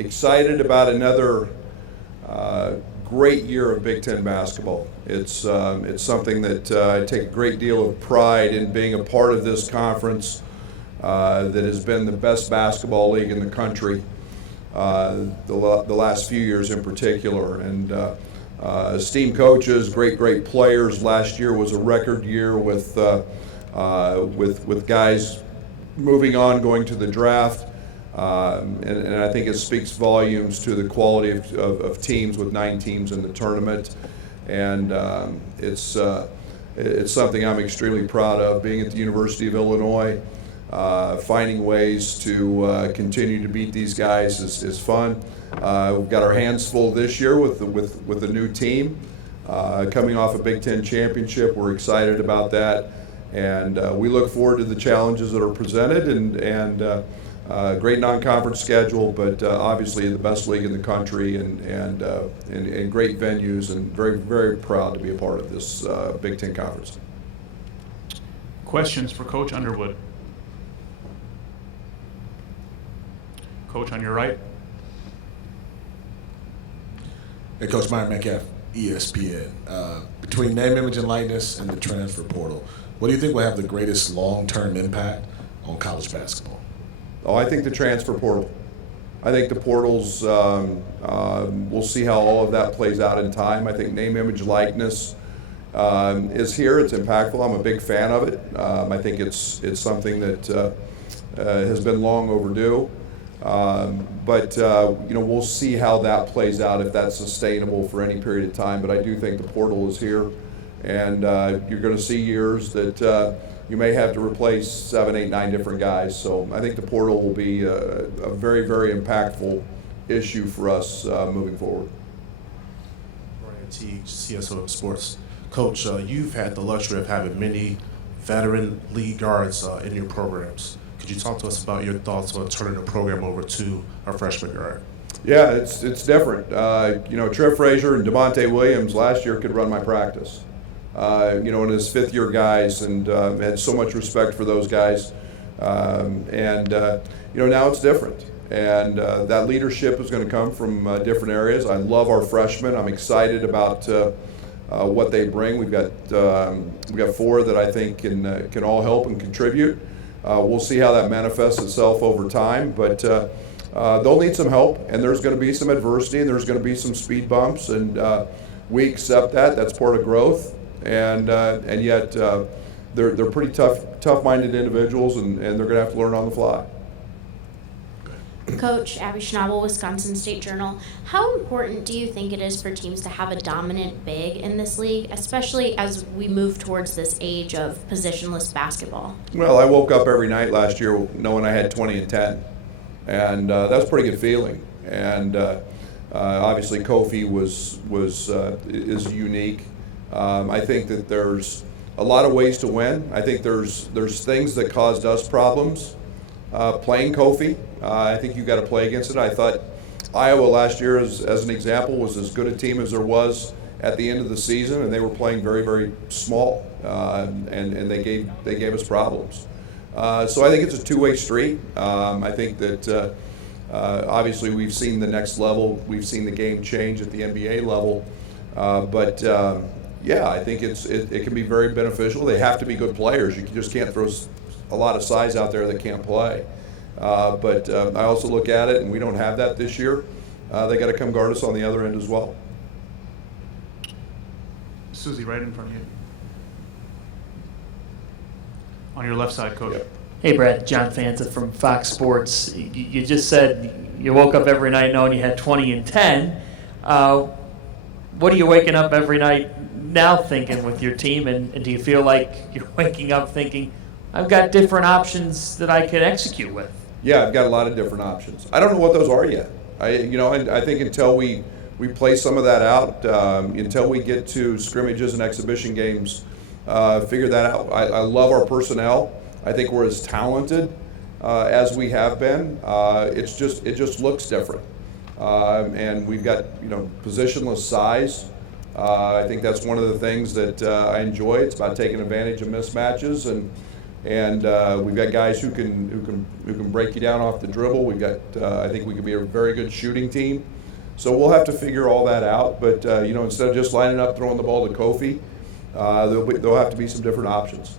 excited about another great year of Big Ten basketball. It's something that I take a great deal of pride in being a part of this conference that has been the best basketball league in the country the last few years in particular. And esteemed coaches, great players. Last year was a record year with guys moving on, going to the draft. And I think it speaks volumes to the quality of teams, with 9 teams in the tournament. And it's something I'm extremely proud of. Being at the University of Illinois, finding ways to continue to beat these guys is fun. We've got our hands full this year with the new team coming off a Big Ten championship. We're excited about that, and we look forward to the challenges that are presented, and great non-conference schedule, but obviously the best league in the country, and great venues, and very proud to be a part of this Big Ten conference. Questions for Coach Underwood? Coach, on your right. Hey, Coach, Myron Metcalf, ESPN. Between name, image, and likeness and the transfer portal, what do you think will have the greatest long-term impact on college basketball? Oh, I think the transfer portal. I think the portals, we'll see how all of that plays out in time. I think name, image, likeness is here. It's impactful. I'm a big fan of it. I think it's something that has been long overdue. But we'll see how that plays out, if that's sustainable for any period of time. But I do think the portal is here, and you're going to see years that you may have to replace 7, 8, 9 different guys. So I think the portal will be a very impactful issue for us moving forward. Brian Teague, CSO of Sports. Coach, you've had the luxury of having many veteran lead guards in your programs. Could you talk to us about your thoughts on turning the program over to a freshman guard? Yeah, it's different. Trev Frazier and Devontae Williams last year could run my practice. And his fifth-year guys, and had so much respect for those guys. Now it's different. And that leadership is going to come from different areas. I love our freshmen. I'm excited about what they bring. We've got 4 that I think can all help and contribute. We'll see how that manifests itself over time, but they'll need some help, and there's going to be some adversity, and there's going to be some speed bumps, and we accept that. That's part of growth, and yet they're pretty tough-minded individuals, and they're going to have to learn on the fly. Coach, Abby Schnabel, Wisconsin State Journal. How important do you think it is for teams to have a dominant big in this league, especially as we move towards this age of positionless basketball? Well, I woke up every night last year knowing I had 20 and 10, and that's a pretty good feeling. And obviously, Kofi is unique. I think that there's a lot of ways to win. I think there's things that caused us problems playing Kofi. I think you got to play against it. I thought Iowa last year, as an example, was as good a team as there was at the end of the season, and they were playing very small, and they gave us problems. So I think it's a two-way street. I think that obviously we've seen the next level. We've seen the game change at the NBA level, but I think it can be very beneficial. They have to be good players. You just can't throw a lot of size out there that can't play. But I also look at it, and we don't have that this year. They got to come guard us on the other end as well. Susie, right in front of you. On your left side, Coach. Yep. Hey, Brad. John Fanta from Fox Sports. You just said you woke up every night knowing you had 20 and 10. What are you waking up every night now thinking with your team? And do you feel like you're waking up thinking, I've got different options that I can execute with? Yeah, I've got a lot of different options. I don't know what those are yet. I think until we play some of that out, until we get to scrimmages and exhibition games, figure that out. I love our personnel. I think we're as talented as we have been. It just looks different, and we've got positionless size. I think that's one of the things that I enjoy. It's about taking advantage of mismatches, and And we've got guys who can break you down off the dribble. We've got I think we could be a very good shooting team. So we'll have to figure all that out. But instead of just lining up throwing the ball to Kofi, there'll have to be some different options.